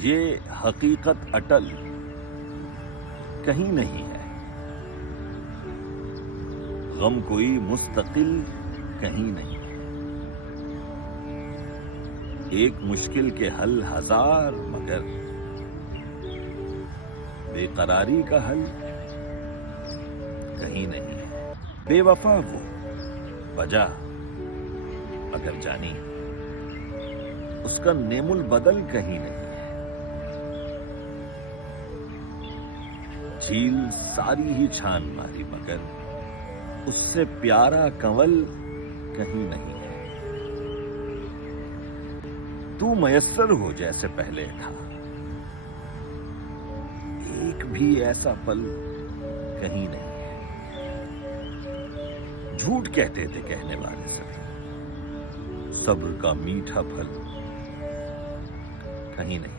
یہ حقیقت اٹل کہیں نہیں ہے، غم کوئی مستقل کہیں نہیں ہے، ایک مشکل کے حل ہزار مگر بے قراری کا حل کہیں نہیں ہے۔ بے وفا وہ وجہ مگر جانی اس کا نعم البدل کہیں نہیں ہے، جھیل ساری ہی چھان ماری مگر اس سے پیارا کنول کہیں نہیں ہے، تو میسر ہو جیسے پہلے تھا، ایک بھی ایسا پل کہیں نہیں ہے، جھوٹ کہتے تھے کہنے والے سب، صبر کا میٹھا پھل کہیں نہیں۔